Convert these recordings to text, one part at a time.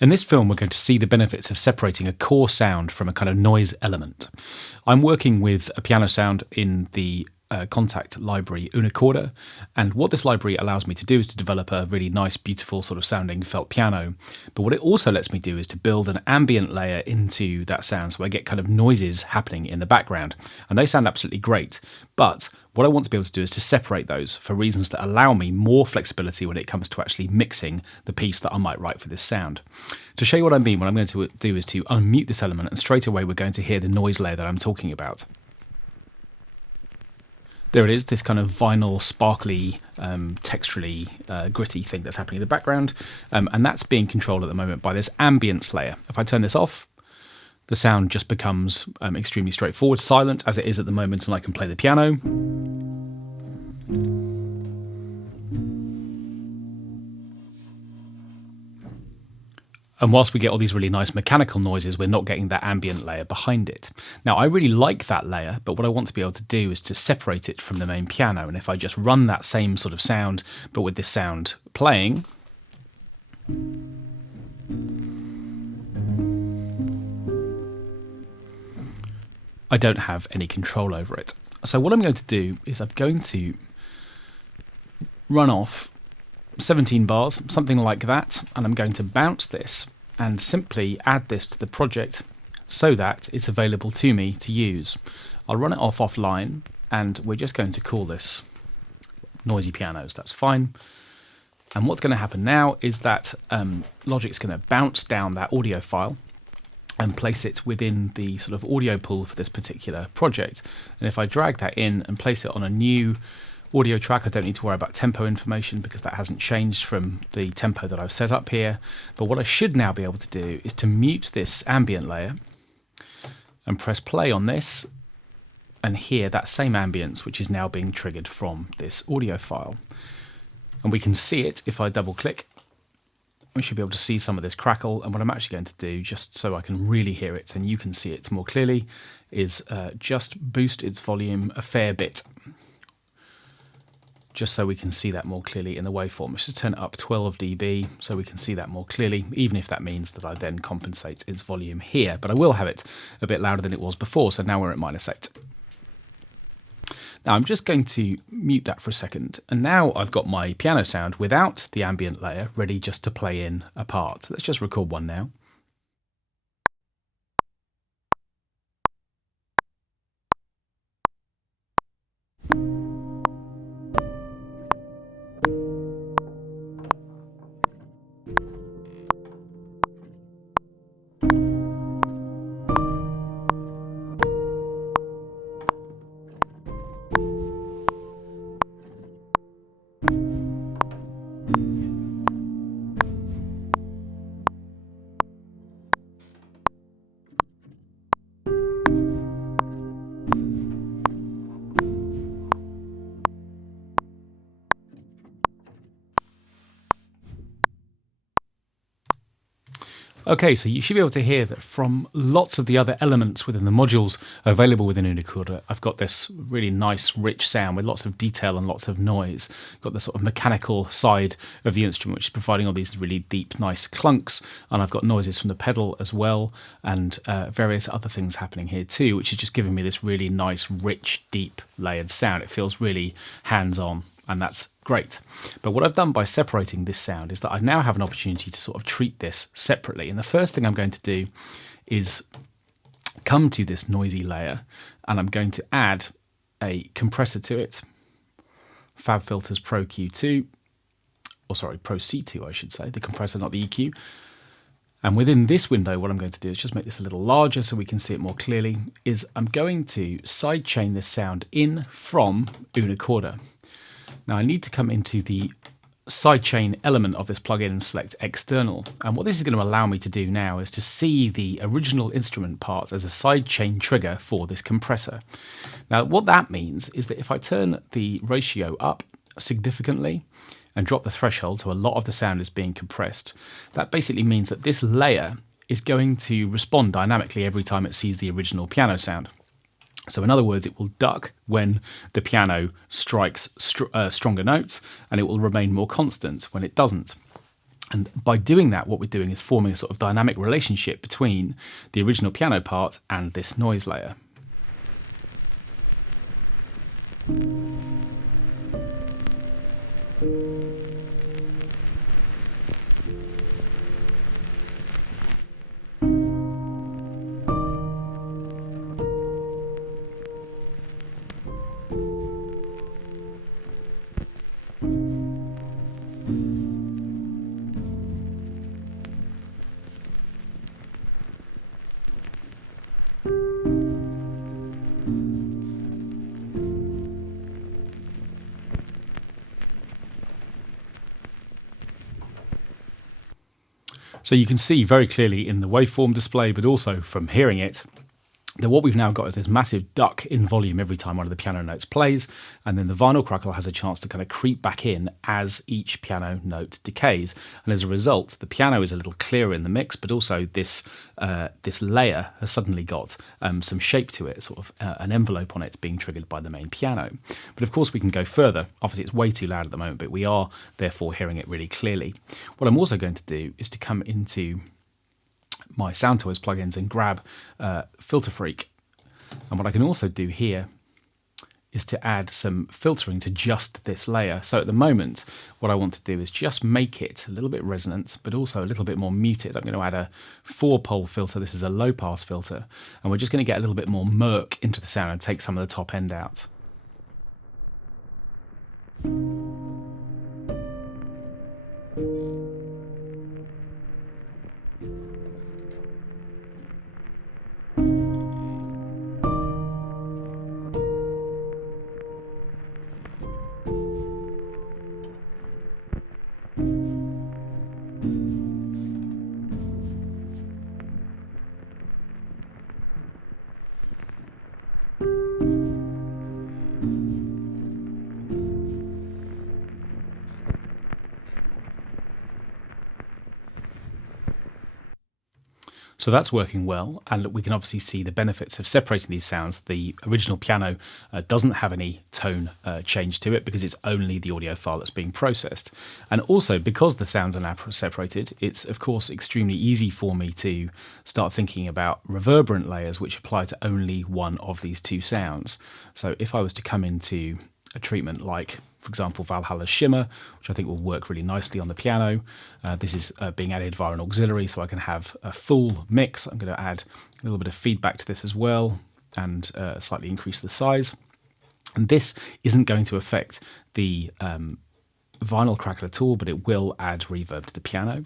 In this film, we're going to see the benefits of separating a core sound from a kind of noise element. I'm working with a piano sound in the Contact library Unicorda, and what this library allows me to do is to develop a really nice, beautiful sort of sounding felt piano. But what it also lets me do is to build an ambient layer into that sound, so I get kind of noises happening in the background, and they sound absolutely great. But what I want to be able to do is to separate those for reasons that allow me more flexibility when it comes to actually mixing the piece that I might write for this sound. To show you what I mean, what I'm going to do is to unmute this element, and straight away we're going to hear the noise layer that I'm talking about. There it is, this kind of vinyl, sparkly, texturally gritty thing that's happening in the background, and that's being controlled at the moment by this ambience layer. If I turn this off, the sound just becomes extremely straightforward, silent as it is at the moment, and I can play the piano. And whilst we get all these really nice mechanical noises, we're not getting that ambient layer behind it. Now, I really like that layer, but what I want to be able to do is to separate it from the main piano. And if I just run that same sort of sound, but with this sound playing, I don't have any control over it. So what I'm going to do is I'm going to run off 17 bars, something like that, and I'm going to bounce this and simply add this to the project so that it's available to me to use. I'll run it off offline, and we're just going to call this Noisy Pianos. That's fine. And what's going to happen now is that Logic's going to bounce down that audio file and place it within the sort of audio pool for this particular project. And if I drag that in and place it on a new audio track, I don't need to worry about tempo information because that hasn't changed from the tempo that I've set up here. But what I should now be able to do is to mute this ambient layer and press play on this and hear that same ambience, which is now being triggered from this audio file. And we can see it if I double click. We should be able to see some of this crackle, and what I'm actually going to do, just so I can really hear it and you can see it more clearly, is just boost its volume a fair bit, just so we can see that more clearly in the waveform. Let's just turn it up 12 dB so we can see that more clearly, even if that means that I then compensate its volume here. But I will have it a bit louder than it was before, so now we're at -8. Now I'm just going to mute that for a second, and now I've got my piano sound without the ambient layer ready just to play in a part. Let's just record one now. Okay, so you should be able to hear that from lots of the other elements within the modules available within Unicorda, I've got this really nice, rich sound with lots of detail and lots of noise. Got the sort of mechanical side of the instrument, which is providing all these really deep, nice clunks, and I've got noises from the pedal as well, and various other things happening here too, which is just giving me this really nice, rich, deep, layered sound. It feels really hands-on, and that's great. But what I've done by separating this sound is that I now have an opportunity to sort of treat this separately. And the first thing I'm going to do is come to this noisy layer, and I'm going to add a compressor to it, FabFilters Pro Q2, or sorry, Pro C2 I should say, the compressor, not the EQ. And within this window, what I'm going to do is just make this a little larger so we can see it more clearly, is I'm going to sidechain this sound in from Unicorda. Now I need to come into the sidechain element of this plugin and select external. And what this is going to allow me to do now is to see the original instrument part as a sidechain trigger for this compressor. Now what that means is that if I turn the ratio up significantly and drop the threshold, so a lot of the sound is being compressed, that basically means that this layer is going to respond dynamically every time it sees the original piano sound. So in other words, it will duck when the piano strikes stronger notes, and it will remain more constant when it doesn't. And by doing that, what we're doing is forming a sort of dynamic relationship between the original piano part and this noise layer. So you can see very clearly in the waveform display, but also from hearing it, that what we've now got is this massive duck in volume every time one of the piano notes plays, and then the vinyl crackle has a chance to kind of creep back in as each piano note decays. And as a result, the piano is a little clearer in the mix, but also this layer has suddenly got some shape to it, sort of an envelope on it being triggered by the main piano. But of course we can go further. Obviously it's way too loud at the moment, but we are therefore hearing it really clearly. What I'm also going to do is to come into my Sound Toys plugins and grab Filter Freak. And what I can also do here is to add some filtering to just this layer. So at the moment, what I want to do is just make it a little bit resonant, but also a little bit more muted. I'm going to add a 4-pole filter. This is a low pass filter. And we're just going to get a little bit more murk into the sound and take some of the top end out. So that's working well, and we can obviously see the benefits of separating these sounds. The original piano doesn't have any tone change to it because it's only the audio file that's being processed. And also, because the sounds are now separated, it's of course extremely easy for me to start thinking about reverberant layers which apply to only one of these two sounds. So if I was to come into a treatment like, for example, Valhalla's Shimmer, which I think will work really nicely on the piano. This is being added via an auxiliary, so I can have a full mix. I'm going to add a little bit of feedback to this as well and slightly increase the size. And this isn't going to affect the vinyl crackle at all, but it will add reverb to the piano.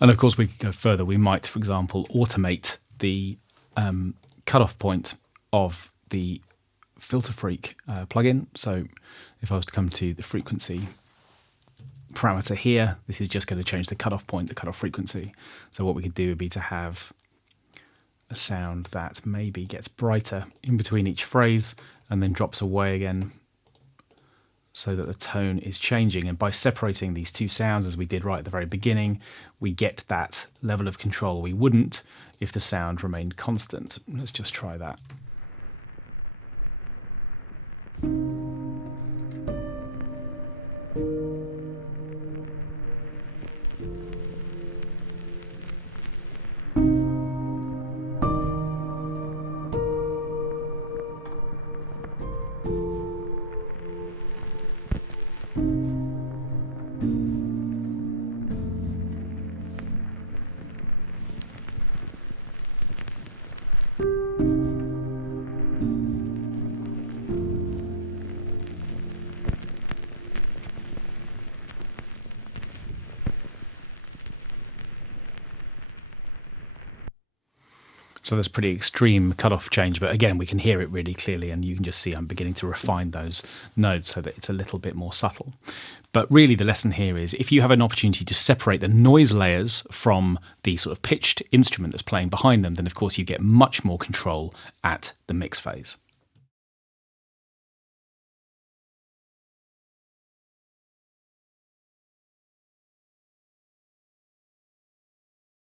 And of course, we could go further. We might, for example, automate the cutoff point of the Filter Freak plugin. So if I was to come to the frequency parameter here, this is just going to change the cutoff point, the cutoff frequency. So what we could do would be to have a sound that maybe gets brighter in between each phrase and then drops away again, so that the tone is changing. And by separating these two sounds, as we did right at the very beginning, we get that level of control we wouldn't if the sound remained constant. Let's just try that. So there's pretty extreme cutoff change, but again, we can hear it really clearly, and you can just see I'm beginning to refine those nodes so that it's a little bit more subtle. But really the lesson here is if you have an opportunity to separate the noise layers from the sort of pitched instrument that's playing behind them, then of course you get much more control at the mix phase.